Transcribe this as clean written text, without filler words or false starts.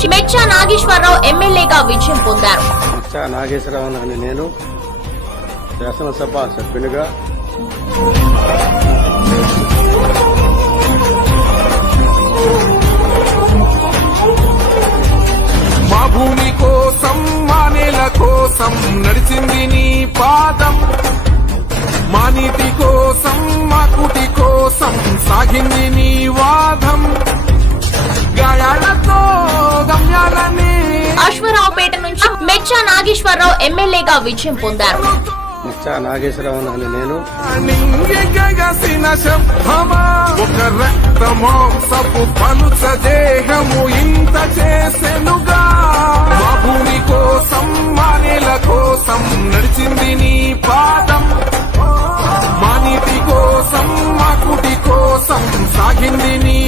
నుంచి మెచ్చా నాగేశ్వరరావు ఎమ్మెల్యేగా విజయం పొందారు. మెచ్చా నాగేశ్వరరావు అని నేను శాసనసభ సభ్యునిగా మా భూమి కోసం మా నేల కోసం నడిచింది నీ పాదం, మా నీతి కోసం మా కుటి కోసం సాగింది నీ వాదం. గాయాలతో గమ్యాలని అశ్వరావుపేట నుంచి మెచ్చా నాగేశ్వరరావు ఎమ్మెల్యేగా విజయం పొందారు. మెచ్చా నాగేశ్వరరావు అని నేను నింగెగసిన శబ్దమా ఒక రక్తమాంసపు పలుచ దేహము ఇంత చేసెనుగా. మా భూమి కోసం మా నేల కోసం నడిచింది నీ పాదం, మా నీతి కోసం మా కుటి కోసం సాగింది నీ